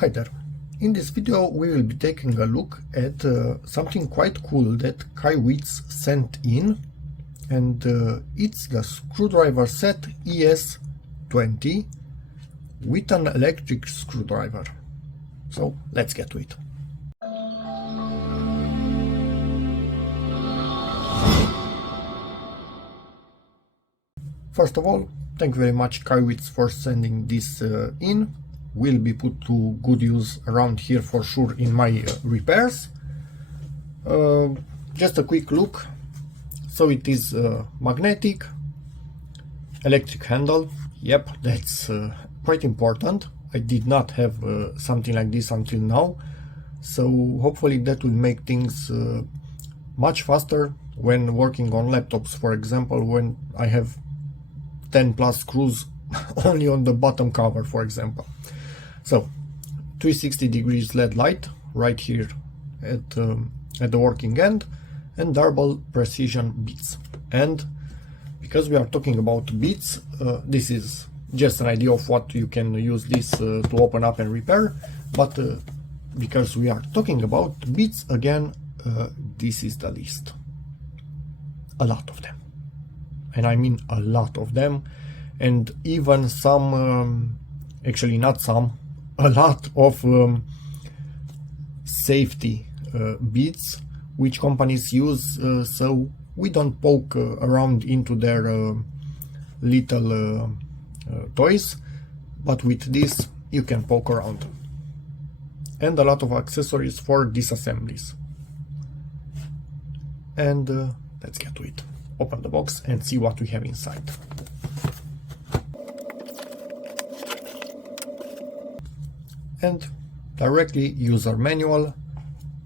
Hi there. In this video we will be taking a look at something quite cool that KAIWEETS sent in, and it's the screwdriver set ES20 with an electric screwdriver. So let's get to it. First of all, thank you very much KAIWEETS for sending this in. Will be put to good use around here for sure in my repairs. Just a quick look. So it is magnetic, electric handle. Yep, that's quite important. I did not have something like this until now, so hopefully that will make things much faster when working on laptops, for example, when I have 10 plus screws only on the bottom cover, for example. So 360 degrees LED light right here at the working end, and double precision beads. And because we are talking about beads, this is just an idea of what you can use this to open up and repair, but because we are talking about beads again, this is the list. A lot of them, and I mean a lot of them, and even some actually not some, a lot of safety beads which companies use so we don't poke around into their little toys, but with this you can poke around. And a lot of accessories for disassemblies. And let's get to it. Open the box and see what we have inside. And directly user manual.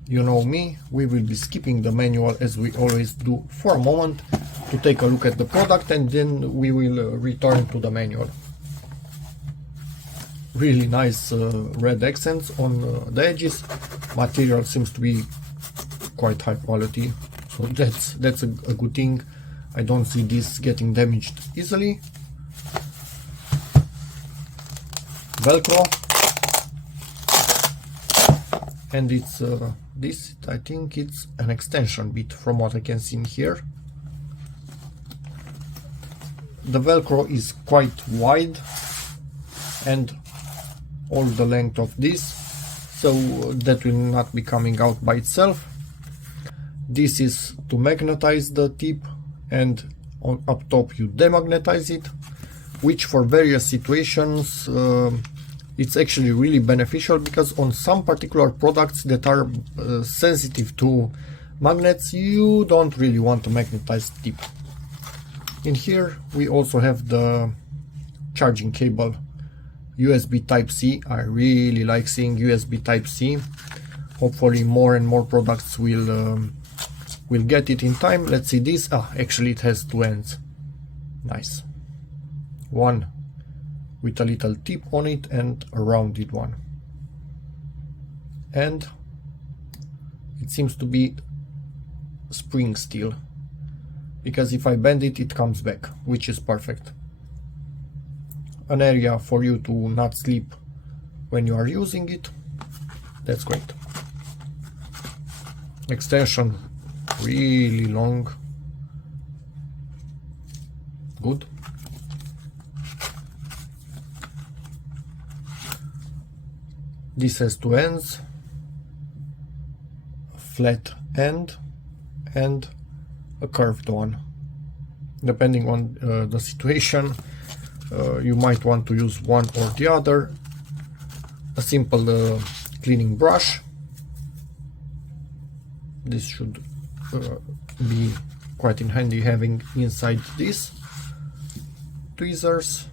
You know me, we will be skipping the manual as we always do for a moment to take a look at the product, and then we will return to the manual. Really nice red accents on the edges. Material seems to be quite high quality, so that's a good thing. I don't see this getting damaged easily. Velcro. And it's this, I think it's an extension bit from what I can see in here. The Velcro is quite wide and all the length of this, so that will not be coming out by itself. This is to magnetize the tip, and on up top you demagnetize it, which for various situations it's actually really beneficial, because on some particular products that are sensitive to magnets, you don't really want to magnetize the tip. In here we also have the charging cable, USB Type-C. I really like seeing USB Type-C. Hopefully more and more products will get it in time. Let's see this. Actually it has two ends. Nice. One with a little tip on it and a rounded one. And it seems to be spring steel, because if I bend it, it comes back, which is perfect. An area for you to not sleep when you are using it. That's great. Extension really long. Good. This has two ends, a flat end and a curved one. Depending on the situation, you might want to use one or the other. A simple cleaning brush. This should be quite in handy having inside this. Tweezers.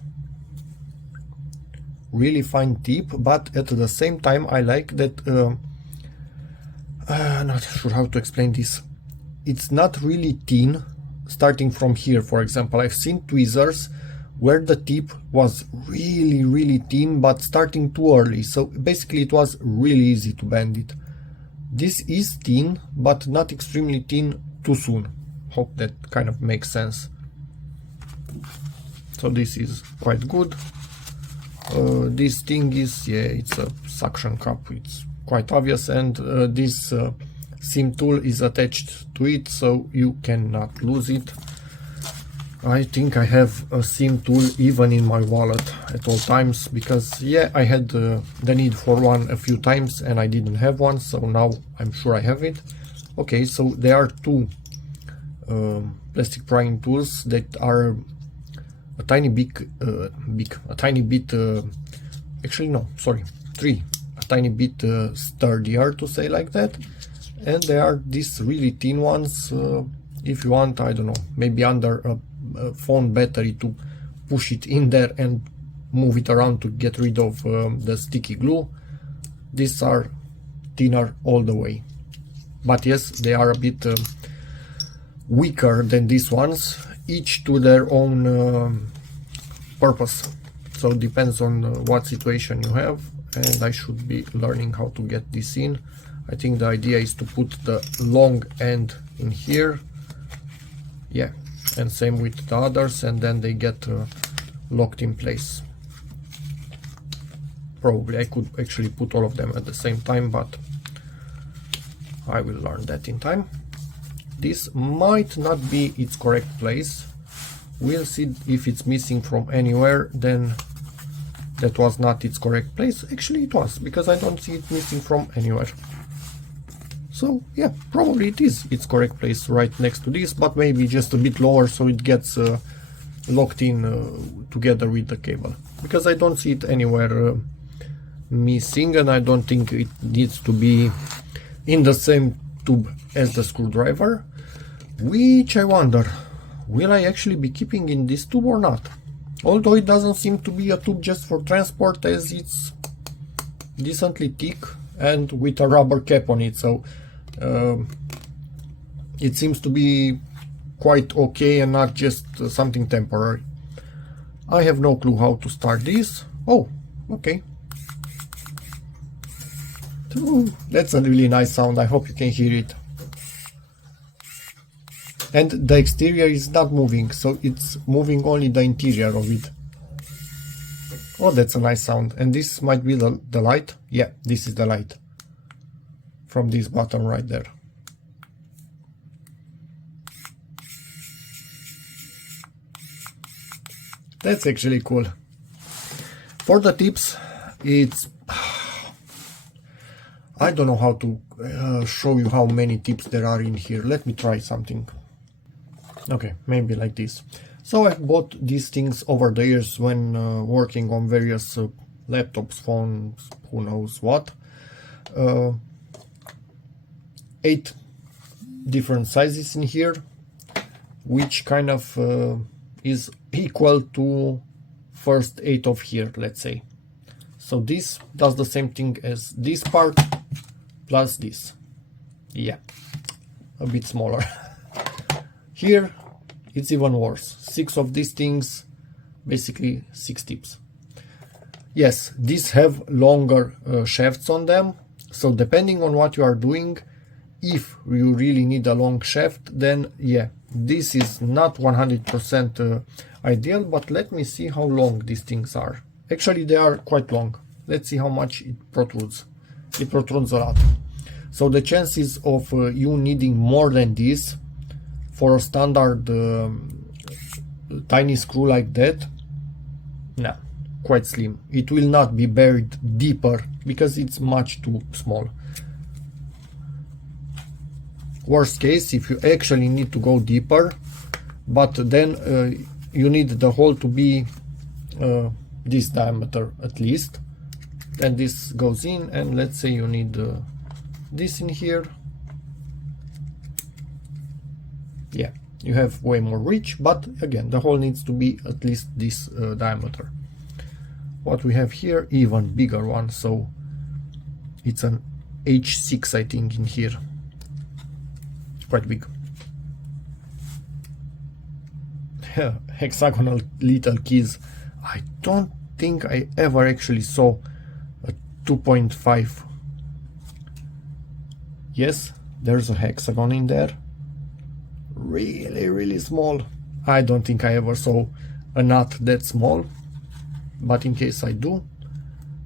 Really fine tip, but at the same time I like that, not sure how to explain this, it's not really thin. Starting from here, for example, I've seen tweezers where the tip was really thin, but starting too early, so basically it was really easy to bend it. This is thin, but not extremely thin too soon. Hope that kind of makes sense. So this is quite good. This thing is, yeah, it's a suction cup, it's quite obvious, and this SIM tool is attached to it, so you cannot lose it. I think I have a SIM tool even in my wallet at all times, because yeah, I had the need for one a few times and I didn't have one, so now I'm sure I have it. Okay, so there are two plastic prying tools that are a tiny bit, actually no, sorry, three, a tiny bit sturdier, to say like that, and there are these really thin ones. If you want, I don't know, maybe under a phone battery to push it in there and move it around to get rid of the sticky glue. These are thinner all the way, but yes, they are a bit weaker than these ones, each to their own purpose, so it depends on what situation you have, and I should be learning how to get this in. I think the idea is to put the long end in here, yeah, and same with the others, and then they get locked in place. Probably I could actually put all of them at the same time, but I will learn that in time. This might not be its correct place. We'll see if it's missing from anywhere, then that was not its correct place. Actually it was, because I don't see it missing from anywhere. So yeah, probably it is its correct place, right next to this, but maybe just a bit lower so it gets locked in together with the cable, because I don't see it anywhere missing, and I don't think it needs to be in the same tube as the screwdriver, which I wonder, will I actually be keeping in this tube or not? Although it doesn't seem to be a tube just for transport, as it's decently thick and with a rubber cap on it, so it seems to be quite okay and not just something temporary. I have no clue how to start this. Oh, okay. Ooh, that's a really nice sound, I hope you can hear it. And the exterior is not moving, so it's moving only the interior of it. Oh, that's a nice sound. And this might be the light. Yeah, this is the light from this button right there. That's actually cool. For the tips, it's... I don't know how to show you how many tips there are in here. Let me try something. Okay, maybe like this. So I bought these things over the years when working on various laptops, phones, who knows what. 8 different sizes in here, which kind of is equal to first 8 of here, let's say. So this does the same thing as this part plus this. Yeah, a bit smaller. Here it's even worse. 6 of these things, basically 6 tips. Yes, these have longer shafts on them, so depending on what you are doing, if you really need a long shaft, then yeah, this is not 100% ideal, but let me see how long these things are. Actually, they are quite long. Let's see how much it protrudes. It protrudes a lot. So the chances of you needing more than this for a standard tiny screw like that, nah, quite slim. It will not be buried deeper because it's much too small. Worst case, if you actually need to go deeper, but then you need the hole to be this diameter at least, then this goes in, and let's say you need this in here. Yeah, you have way more reach, but again, the hole needs to be at least this diameter. What we have here, even bigger one, so it's an H6, I think, in here. Quite big. Hexagonal little keys. I don't think I ever actually saw a 2.5. Yes, there's a hexagon in there. Really, really small. I don't think I ever saw a nut that small. but in case I do,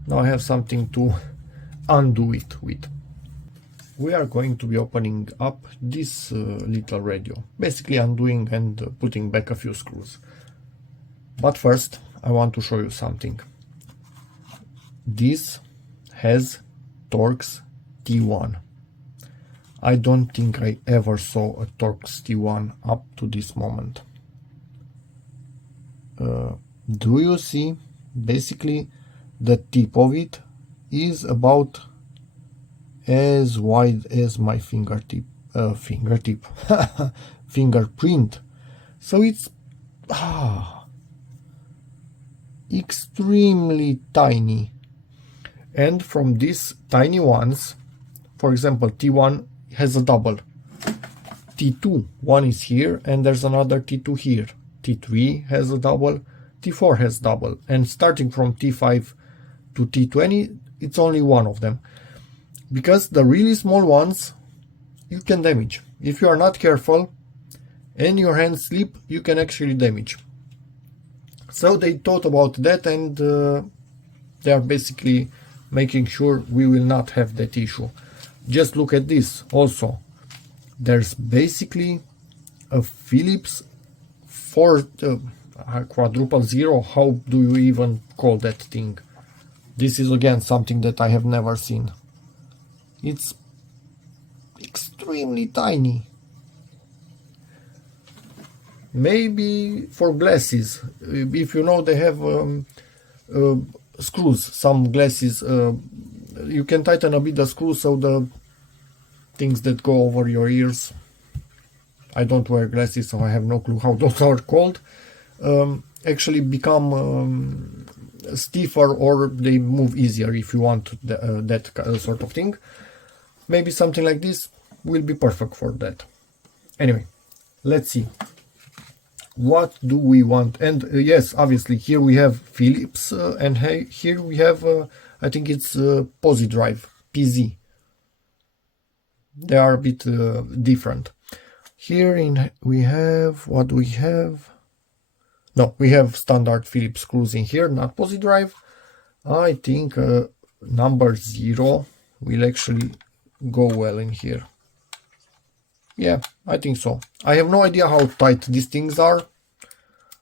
now I have something to undo it with. We are going to be opening up this little radio, basically undoing and putting back a few screws. But first, I want to show you something. This has Torx T1. I don't think I ever saw a Torx T1 up to this moment. Do you see? Basically, the tip of it is about as wide as my fingerprint. So it's extremely tiny. And from these tiny ones, for example, T1 has a double. T2, one is here, and there's another T2 here. T3 has a double, T4 has double, and starting from T5 to T20, it's only one of them. Because the really small ones, you can damage. If you are not careful and your hands slip, you can actually damage. So they thought about that, and they are basically making sure we will not have that issue. Just look at this also. There's basically a Philips quadruple zero. How do you even call that thing? This is again something that I have never seen. It's extremely tiny. Maybe for glasses, if you know, they have screws. Some glasses, you can tighten a bit the screws so the things that go over your ears, I don't wear glasses, so I have no clue how those are called, actually become stiffer, or they move easier if you want that sort of thing. Maybe something like this will be perfect for that. Anyway, let's see. What do we want? And yes, obviously here we have Philips, and here we have, I think it's PosiDrive, PZ. They are a bit different. Here we have, what do we have? No, we have standard Philips screws in here, not PosiDrive. I think number 0 will actually go well in here. Yeah, I think so. I have no idea how tight these things are,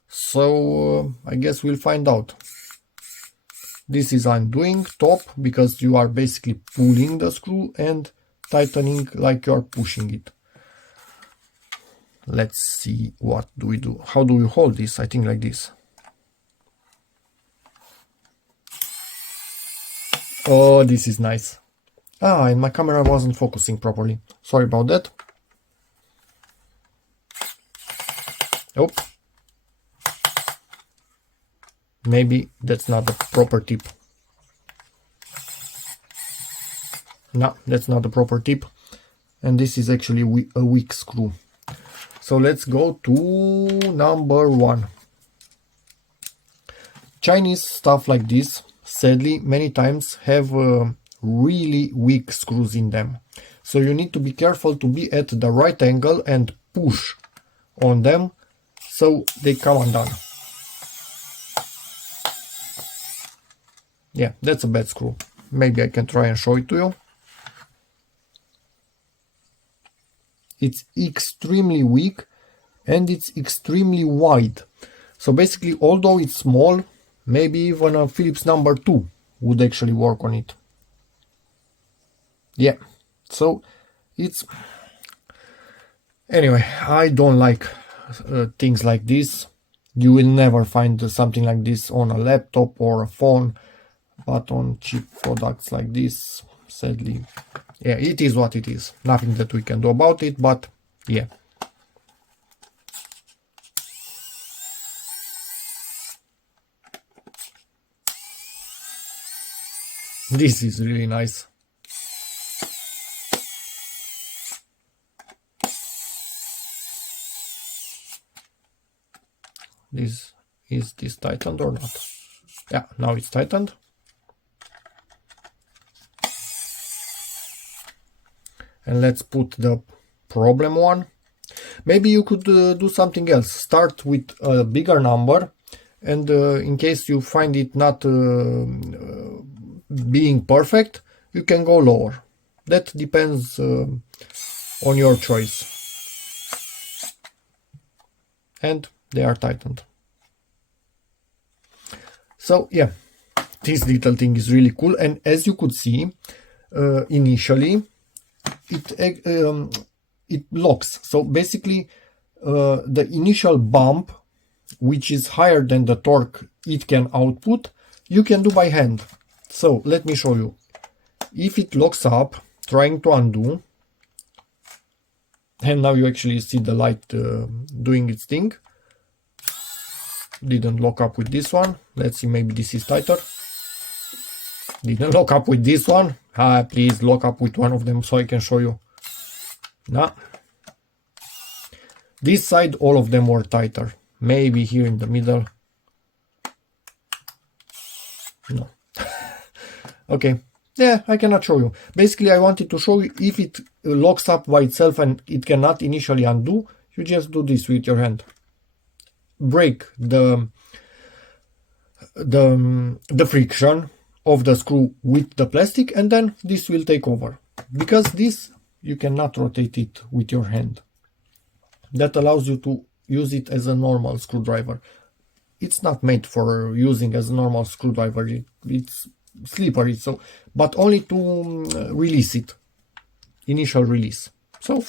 so I guess we'll find out. This is undoing top, because you are basically pulling the screw, and tightening like you're pushing it. Let's see, what do we do? How do we hold this? I think like this. Oh, this is nice. Ah, and my camera wasn't focusing properly. Sorry about that. Oh. Maybe that's not the proper tip. No, that's not the proper tip. And this is actually a weak screw. So let's go to number 1. Chinese stuff like this, sadly, many times have really weak screws in them. So you need to be careful to be at the right angle and push on them so they come undone. Yeah, that's a bad screw. Maybe I can try and show it to you. It's extremely weak and it's extremely wide. So basically, although it's small, maybe even a Philips number 2 would actually work on it. Yeah, so it's... Anyway, I don't like things like this. You will never find something like this on a laptop or a phone, but on cheap products like this, sadly, yeah, it is what it is. Nothing that we can do about it, but yeah. This is really nice. Is this tightened or not? Yeah, now it's tightened. And let's put the problem one. Maybe you could do something else. Start with a bigger number and in case you find it not being perfect, you can go lower. That depends on your choice. And they are tightened. So yeah, this little thing is really cool, and as you could see, initially it locks. So basically the initial bump, which is higher than the torque it can output, you can do by hand. So let me show you. If it locks up, trying to undo, and now you actually see the light doing its thing. Didn't lock up with this one. Let's see, maybe this is tighter. Didn't lock up with this one. Please lock up with one of them so I can show you. Nah. This side, all of them were tighter. Maybe here in the middle. No. Okay. Yeah, I cannot show you. Basically, I wanted to show you if it locks up by itself and it cannot initially undo, you just do this with your hand. Break the friction of the screw with the plastic, and then this will take over. Because this, you cannot rotate it with your hand. That allows you to use it as a normal screwdriver. It's not made for using as a normal screwdriver. It's slippery, so, but only to release it, initial release. So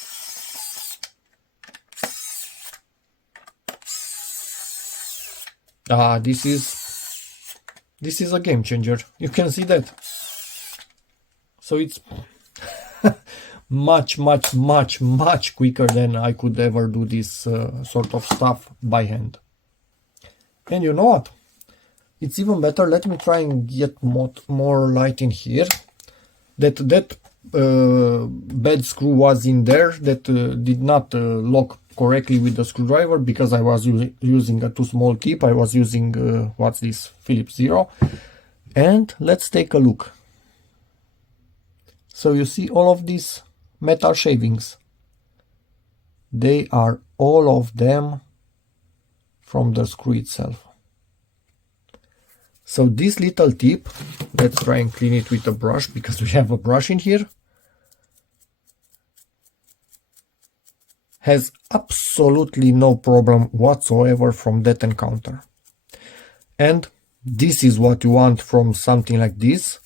this is a game changer. You can see that. So it's much quicker than I could ever do this sort of stuff by hand. And you know what? It's even better. Let me try and get more light in here. That bad screw was in there that did not lock correctly with the screwdriver because I was using a too small tip. I was using what's this, Phillips 0. And let's take a look. So you see all of these metal shavings. They are all of them from the screw itself. So this little tip, let's try and clean it with a brush because we have a brush in here, has absolutely no problem whatsoever from that encounter. And this is what you want from something like this.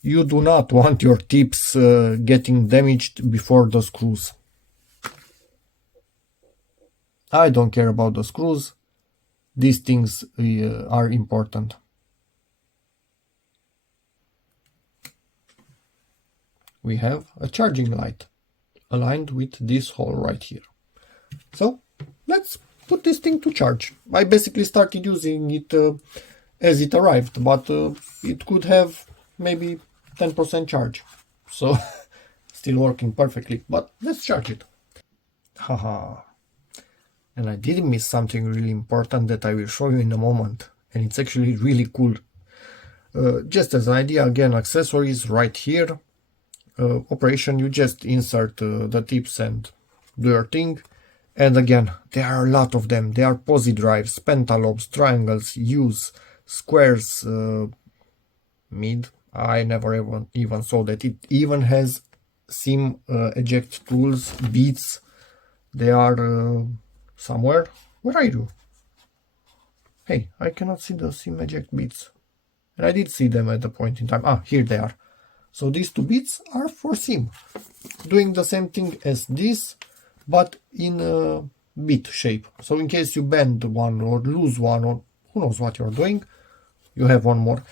You do not want your tips getting damaged before the screws. I don't care about the screws. These things are important. We have a charging light aligned with this hole right here. So let's put this thing to charge. I basically started using it as it arrived, but it could have maybe 10% charge. So still working perfectly, but let's charge it. Haha. And I did miss something really important that I will show you in a moment. And it's actually really cool. Just as an idea, again, accessories right here. Operation, you just insert the tips and do your thing. And again, there are a lot of them. There are posi drives, pentalobes, triangles, U's, squares, mid. I never even saw that. It even has SIM eject tools, beads. They are somewhere. Where are you? Hey, I cannot see the SIM eject beads. And I did see them at the point in time. Ah, here they are. So these two bits are for SIM, doing the same thing as this, but in a bit shape. So in case you bend one or lose one or who knows what you're doing, you have one more.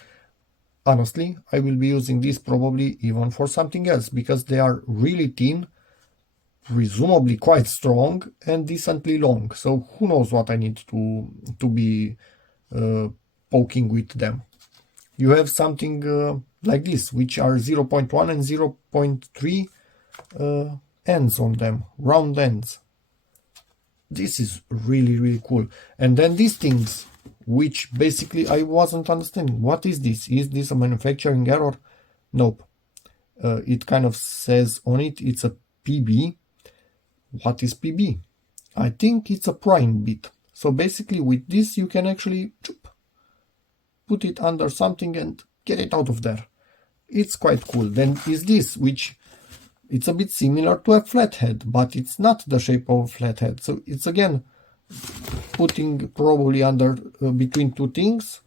Honestly, I will be using this probably even for something else because they are really thin, presumably quite strong and decently long. So who knows what I need to be poking with them. You have something like this, which are 0.1 and 0.3 ends on them, round ends. This is really cool. And then these things, which basically I wasn't understanding. What is this? Is this a manufacturing error? Nope. It kind of says on it, it's a PB. What is PB? I think it's a prime bit. So basically with this you can actually put it under something and get it out of there. It's quite cool. Then is this, which it's a bit similar to a flathead, but it's not the shape of a flathead. So it's again putting probably under between two things.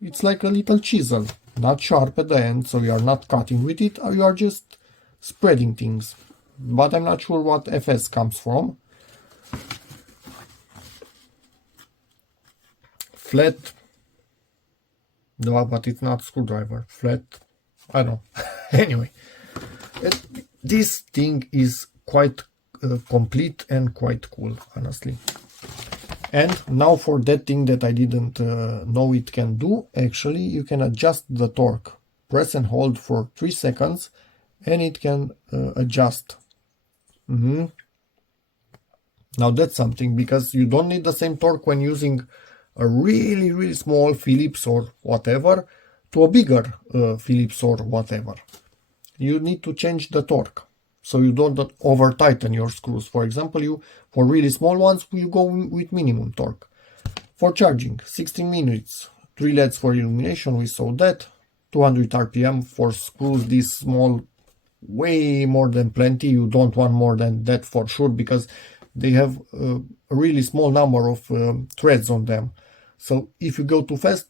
It's like a little chisel, not sharp at the end, so you are not cutting with it, or you are just spreading things. But I'm not sure what FS comes from. Flat, no, but it's not screwdriver. Flat, I don't know. Anyway, this thing is quite complete and quite cool, honestly. And now for that thing that I didn't know it can do, actually you can adjust the torque. Press and hold for 3 seconds and it can adjust. Now that's something, because you don't need the same torque when using a really small Phillips or whatever to a bigger Phillips or whatever. You need to change the torque so you don't over tighten your screws. For example, for really small ones you go with minimum torque. For charging, 16 minutes, 3 LEDs for illumination, we saw that. 200 RPM for screws this small, way more than plenty. You don't want more than that for sure, because they have a really small number of threads on them. So if you go too fast,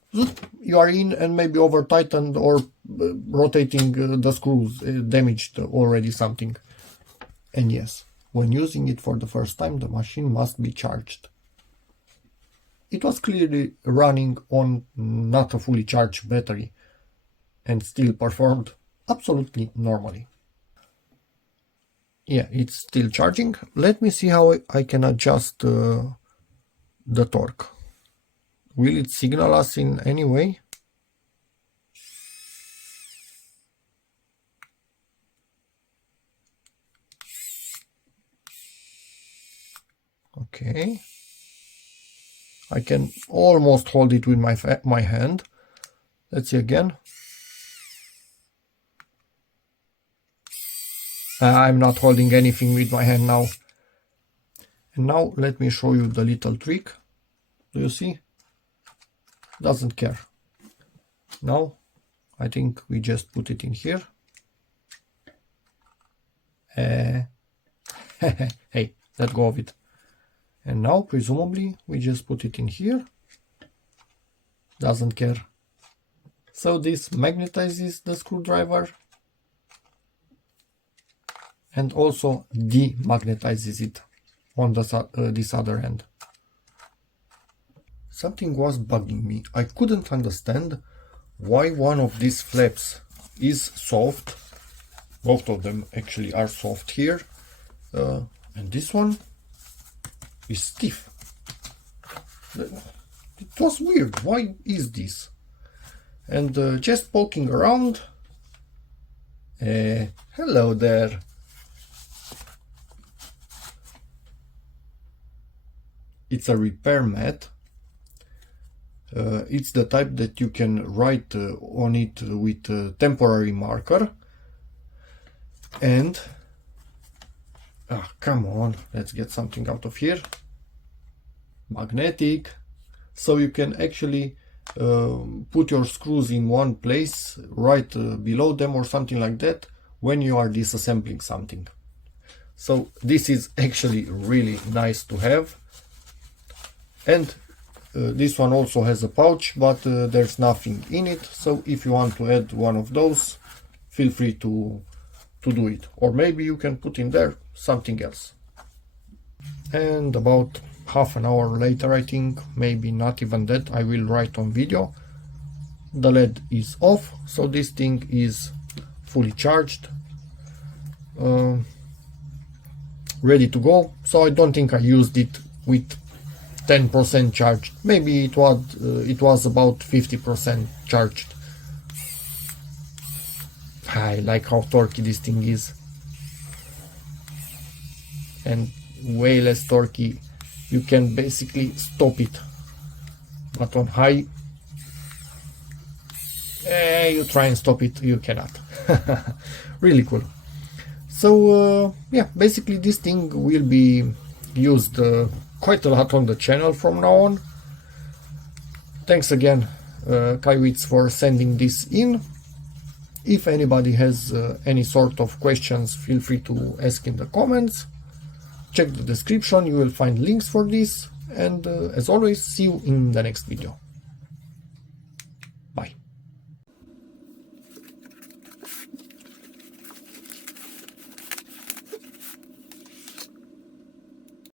you are in and maybe over tightened or rotating the screws, damaged already something. And yes, when using it for the first time, the machine must be charged. It was clearly running on not a fully charged battery and still performed absolutely normally. Yeah, it's still charging. Let me see how I can adjust the torque. Will it signal us in any way? Okay. I can almost hold it with my hand. Let's see again. I'm not holding anything with my hand now. And now let me show you the little trick. Do you see? Doesn't care. Now I think we just put it in here. Hey, let go of it. And now presumably we just put it in here. Doesn't care. So this magnetizes the screwdriver and also demagnetizes it on this other end. Something was bugging me. I couldn't understand why one of these flaps is soft. Both of them actually are soft here. And this one is stiff. It was weird. Why is this? And just poking around. Hello there. It's a repair mat. It's the type that you can write on it with a temporary marker. And come on, let's get something out of here. Magnetic. So you can actually put your screws in one place right below them or something like that when you are disassembling something. So this is actually really nice to have. And this one also has a pouch, but there's nothing in it. So if you want to add one of those, feel free to do it. Or maybe you can put in there something else. And about half an hour later, I think, maybe not even that, I will write on video. The LED is off, so this thing is fully charged, ready to go. So I don't think I used it with 10% charged. Maybe it was about 50% charged. I like how torquey this thing is, and way less torquey. You can basically stop it, but on high, you try and stop it, you cannot. Really cool. So yeah, basically this thing will be used quite a lot on the channel from now on. Thanks again KAIWEETS for sending this in. If anybody has any sort of questions, feel free to ask in the comments. Check the description, you will find links for this, and as always, see you in the next video.